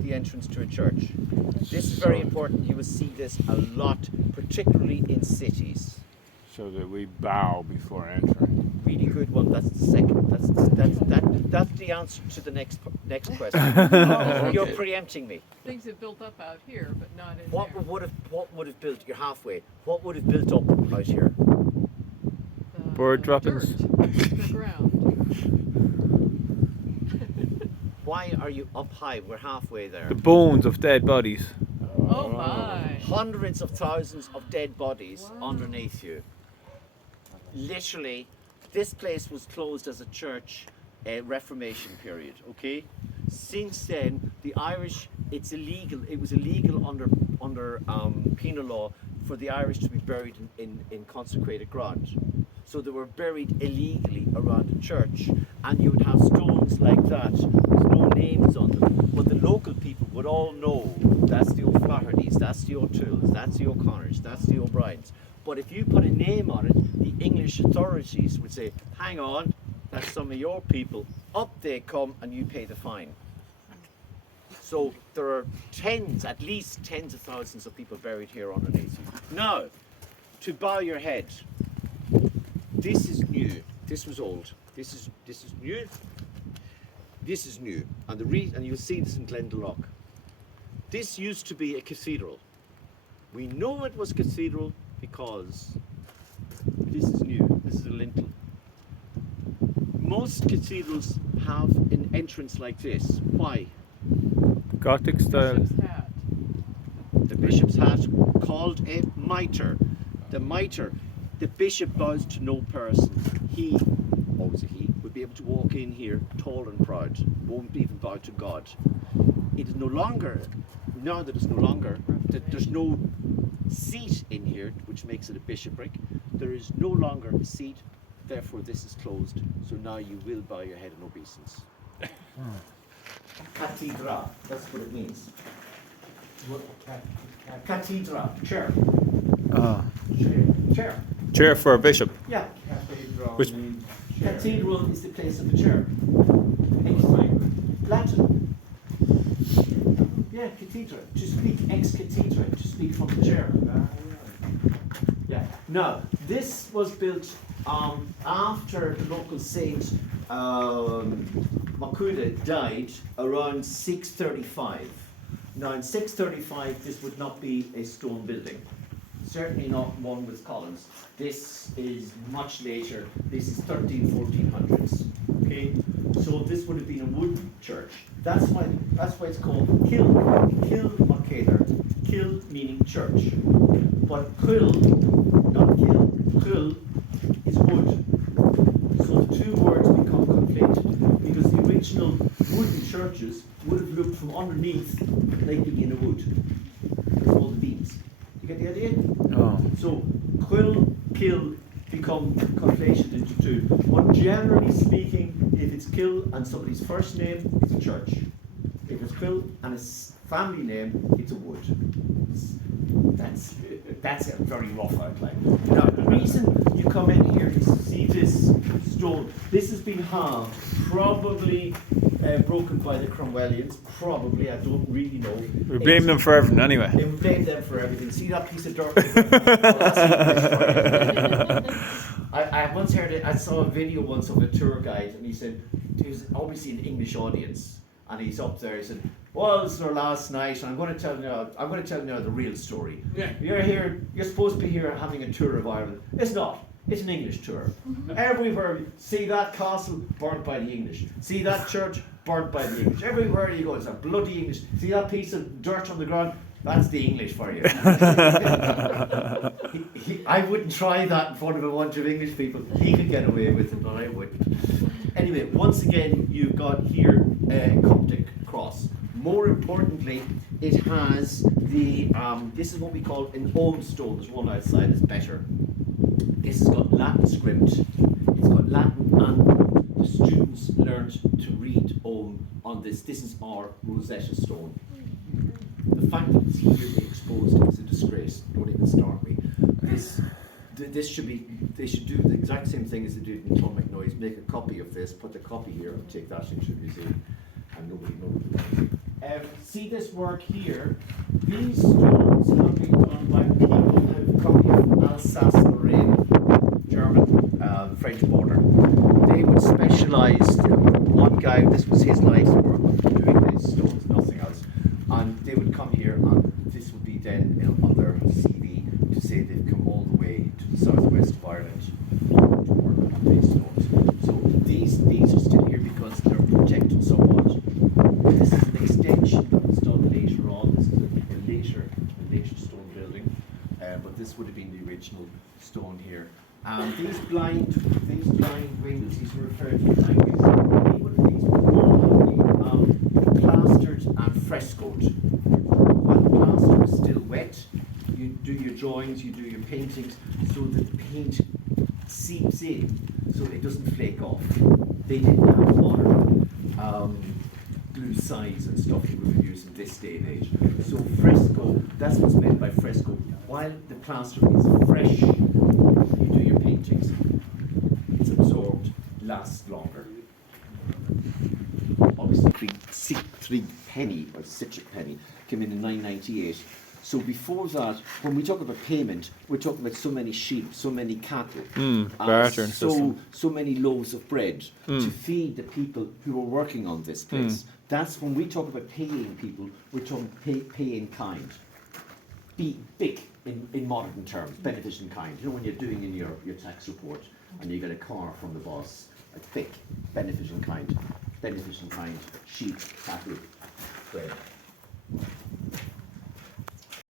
at the entrance to a church. This is very important. You will see this a lot, particularly in cities. So that we bow before entering. Really good one. That's the second. That's the answer to the next question. Okay. You're preempting me. Things have built up out here, but not in What there. would have built? You're halfway. What would have built up out here? Bird droppings. Dirt, the ground. Why are you up high? We're halfway there. The bones of dead bodies. Oh my. Hundreds of thousands of dead bodies Wow. underneath you. Literally, this place was closed as a church, Reformation period. Okay. Since then, the Irish, it's illegal. It was illegal under penal law for the Irish to be buried in consecrated ground. So they were buried illegally around the church, and you would have stones like that with no names on them. But the local people would all know that's the O'Flahertys, that's the O'Tooles, that's the O'Connors, that's the O'Briens. But if you put a name on it, the English authorities would say, hang on, that's some of your people. Up they come and you pay the fine. So there are at least tens of thousands of people buried here underneath you. Now, to bow your head. This is new. This was old. This is new. This is new, and you'll see this in Glendalough. This used to be a cathedral. We know it was a cathedral because this is new. This is a lintel. Most cathedrals have an entrance like this. Why? Gothic style. Bishop's hat. The bishop's hat, called a mitre. The mitre. The bishop bows to no person. He, always a he, would be able to walk in here tall and proud, won't even bow to God. It is no longer, now that it's no longer, that there's no seat in here, which makes it a bishopric. There is no longer a seat, therefore this is closed. So now you will bow your head in obeisance. Cathedra, that's what it means. Cathedra, chair. Ah. Chair. Chair for a bishop. Yeah. Which Cathedral is the place of the chair. Latin. Yeah, cathedra. To speak ex cathedra, to speak from the chair. Yeah. Now, this was built after the local saint Makuda died around 635. Now, in 635, this would not be a stone building. Certainly not one with columns. This is much later. This is 1400s. Okay, so this would have been a wooden church. That's why it's called kilmalkedar. Kil meaning church, but kul, not kill. Kul is wood. So the two words become conflated because the original wooden churches would have looked from underneath like they'd be in a wood. With all the beams. You get the idea? Oh. So kill become conflated into two. But generally speaking, if it's kill and somebody's first name, it's a church. If it's kill and his family name, it's a wood. That's a very rough outline. Now, the reason you come in here is to see this stone. This has been halved, probably broken by the Cromwellians. Probably, I don't really know. We blame them for everything anyway. They blame them for everything. See that piece of dirt? Well, that's English for you. I once heard it. I saw a video once of a tour guide, and he said he was obviously an English audience, and he's up there. He said, "Well, it's our last night, and I'm going to tell you now the real story. Yeah. You're here. You're supposed to be here having a tour of Ireland. It's not. It's an English tour. Everywhere, see that castle burnt by the English. See that church burnt by the English. Everywhere you go, it's a bloody English. See that piece of dirt on the ground? That's the English for you." I wouldn't try that in front of a bunch of English people. He could get away with it, but I wouldn't. Anyway, once again, you've got here a Coptic cross. More importantly, it has the, this is what we call an Ogham stone. There's one outside that's better. This has got Latin script. It's got Latin, and the students learned to read Ogham on this. This is our Rosetta Stone. The fact that it's here exposed is a disgrace. Don't even start me. This should be. They should do the exact same thing as they did in Clonmacnoise. Make a copy of this, put the copy here, and take that into the museum, and nobody knows. see this work here? These stones have been done by people who have come here from Alsace-Lorraine, German, French border. They would specialise. One guy, this was his life's work, doing these stones, nothing else. And they would come here, and this would be then on their CV to say they've come all the way to the southwest of Ireland to work on these stones. So these are still here because they're protected so much. This is an extension that was done later on. This is a later stone building, but this would have been the original stone here. These blind windows, these were referred to as blind windows. These would all have been plastered and frescoed. While the plaster is still wet, you do your drawings, you do your paintings, so that the paint seeps in, so it doesn't flake off. They didn't have modern glue sides and stuff you would use in this day and age. So fresco, that's what's meant by fresco. While the plaster is fresh, you do your paintings, it's absorbed, lasts longer. Obviously, Siegfried Penny, or Siegfried Penny, came in 998. So before that, when we talk about payment, we're talking about so many sheep, so many cattle, barter system. so many loaves of bread to feed the people who were working on this place. That's when we talk about paying people, we're talking pay in kind. Be big in modern terms, benefit in kind. You know, when you're doing in your tax report and you get a car from the boss, a thick benefit in kind, sheep, cattle, bread.